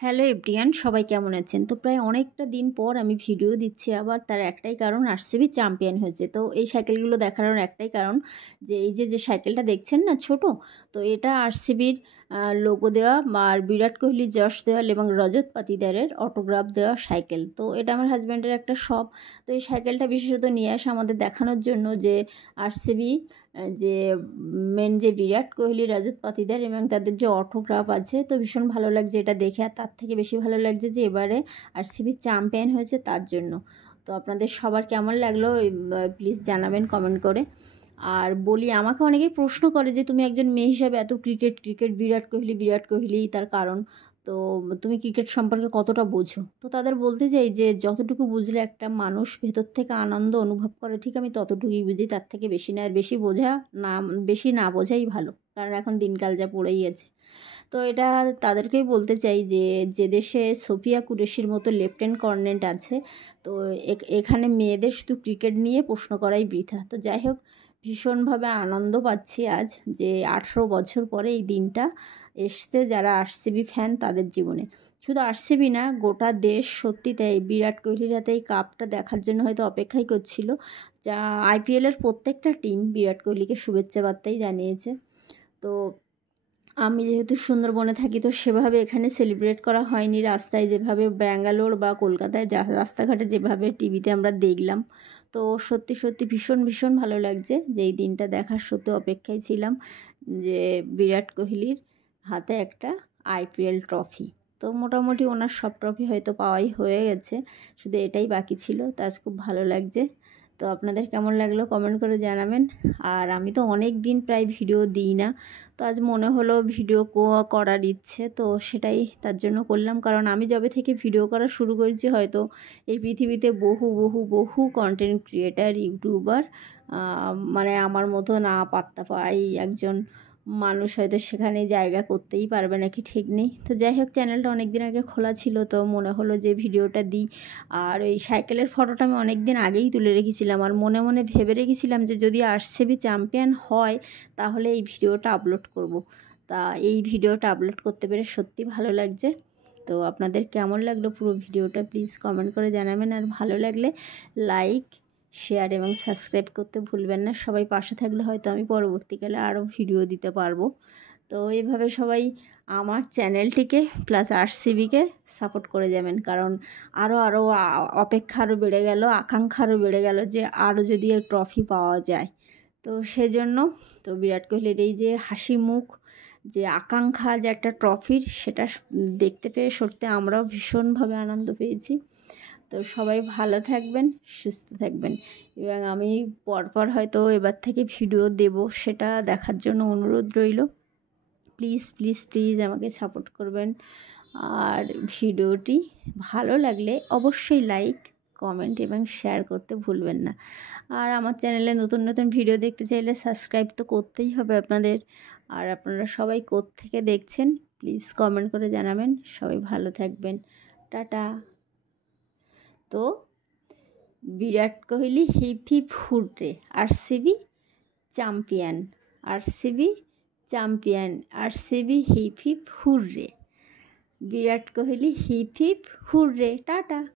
Hello everyone, সবাই কেমন আছেন? তো প্রায় অনেকটা দিন পর আমি ভিডিও দিচ্ছি আবার। তার একটাই কারণ, আরসিবি চ্যাম্পিয়ন হয়েছে। তো এই সাইকেলগুলো দেখানোর একটাই কারণ যে এই যে সাইকেলটা দেখছেন না ছোট, তো এটা আরসিবির লোগো দেওয়া আর বিরাট কোহলি, যশ দেওয়াল এবং রজত পাতিদারের অটোগ্রাফ দেওয়া সাইকেল। তো এটা আমার হাজব্যান্ডের একটা শখ। তো এই সাইকেলটা বিশেষত নিয়ে আসা আমাদের দেখানোর জন্য যে আরসিবি যে মেন যে বিরাট কোহলি, রজত পাতিদার এবং তাদের যে অটোগ্রাফ আছে, তো ভীষণ ভালো লাগছে এটা দেখে। আর তার থেকে বেশি ভালো লাগছে যে এবারে আরসিবি চ্যাম্পিয়ন হয়েছে তার জন্য। তো আপনাদের সবার কেমন লাগলো প্লিজ জানাবেন কমেন্ট করে। আর বলি, আমাকে অনেকেই প্রশ্ন করে যে তুমি একজন মেয়ে হিসাবে এত ক্রিকেট বিরাট কোহলি তার কারণ, তো তুমি ক্রিকেট সম্পর্কে কতটা বোঝো? তো তাদের বলতে চাই যে যতটুকু বুঝলে একটা মানুষ ভেতর থেকে আনন্দ অনুভব করে, ঠিক আমি ততটুকুই বুঝি, তার থেকে বেশি না। আর বেশি না বোঝাই ভালো, কারণ এখন দিনকাল যা পড়েই আছে। তো এটা তাদেরকেই বলতে চাই যে যে দেশে সোফিয়া কুরেশির মতো লেফটেন্যান্ট কর্নেল আছে, তো এখানে মেয়েদের শুধু ক্রিকেট নিয়ে প্রশ্ন করাই বৃথা। তো যাই হোক, ভীষণভাবে আনন্দ পাচ্ছি আজ যে 18 বছর পরে এই দিনটা এসছে যারা আরসিবি ফ্যান তাদের জীবনে। শুধু আরসিবি না, গোটা দেশ সত্যি তাই বিরাট কোহলির হাতে এই কাপটা দেখার জন্য হয়তো অপেক্ষাই করছিল। যা আইপিএলের প্রত্যেকটা টিম বিরাট কোহলিকে শুভেচ্ছা বার্তাই জানিয়েছে। তো আমি যেহেতু সুন্দরবনে থাকি, তো সেভাবে এখানে সেলিব্রেট করা হয়নি। রাস্তায় যেভাবে ব্যাঙ্গালোর বা কলকাতায় রাস্তাঘাটে যেভাবে টিভিতে আমরা দেখলাম, তো সত্যি সত্যি ভীষণ ভীষণ ভালো লাগছে যে এই দিনটা দেখার সত্যি অপেক্ষায় ছিলাম যে বিরাট কোহলির হাতে একটা আইপিএল ট্রফি। তো মোটামুটি ওনার সব ট্রফি হয়তো পাওয়াই হয়ে গেছে, শুধু এটাই বাকি ছিল। তো আজ খুব ভালো লাগছে। তো আপনাদের কেমন লাগলো কমেন্ট করে জানাবেন। আর আমি তো অনেক দিন প্রায় ভিডিও দিই না, তো আজ মনে হলো ভিডিও করার ইচ্ছে, তো সেটাই তার জন্য করলাম। কারণ আমি যবে থেকে ভিডিও করা শুরু করেছি, হয়তো এই পৃথিবীতে বহু বহু বহু কন্টেন্ট ক্রিয়েটার, ইউটিউবার মানে আমার মতো না পাত্তা পাই একজন মানুষ হয়তো সেখানে জায়গা করতেই পারবে নাকি ঠিক নেই। তো যাই হোক, চ্যানেলটা অনেক দিন আগে খোলা ছিল, তো মনে হলো যে ভিডিওটা দিই। আর ওই সাইকেলের ফটোটা আমি অনেক দিন আগেই তুলে রেখেছিলাম, আর মনে মনে ভেবে রেখেছিলাম যে যদি আরসিবি চ্যাম্পিয়ন হয় তাহলে এই ভিডিওটা আপলোড করব। তা এই ভিডিওটা আপলোড করতে পেরে সত্যি ভালো লাগছে। তো আপনাদের কেমন লাগলো পুরো ভিডিওটা প্লিজ কমেন্ট করে জানাবেন। আর ভালো লাগলে লাইক, শেয়ার এবং সাবস্ক্রাইব করতে ভুলবেন না। সবাই পাশে থাকলে হয়তো আমি পরবর্তীকালে আরও ভিডিও দিতে পারবো। তো এইভাবে সবাই আমার চ্যানেলটিকে প্লাস আরসিবিকে সাপোর্ট করে যাবেন, কারণ আরও অপেক্ষা আরও বেড়ে গেল, আকাঙ্ক্ষা আরও বেড়ে গেল যে আরও যদি ট্রফি পাওয়া যায়। তো সেজন্য তো বিরাট কোহলির এই যে হাসি মুখ, যে আকাঙ্ক্ষা যে একটা ট্রফির, সেটা দেখতে পেয়ে সত্যি আমরাও ভীষণভাবে আনন্দ পেয়েছি। তো সবাই ভালো থাকবেন, সুস্থ থাকবেন, এবং আমি পরপর হয়তো এবার থেকে ভিডিও দেব, সেটা দেখার জন্য অনুরোধ রইল। প্লিজ প্লিজ প্লিজ আমাকে সাপোর্ট করবেন। আর ভিডিওটি ভালো লাগলে অবশ্যই লাইক, কমেন্ট এবং শেয়ার করতে ভুলবেন না। আর আমার চ্যানেলে নতুন নতুন ভিডিও দেখতে চাইলে সাবস্ক্রাইব তো করতেই হবে আপনাদের। আর আপনারা সবাই কোত্থেকে দেখছেন প্লিজ কমেন্ট করে জানাবেন। সবাই ভালো থাকবেন, টাটা। তো Virat Kohli hip hip hurray, RCB champion, RCB champion, RCB hip hip hurray, Virat Kohli hip hip hurray, tata.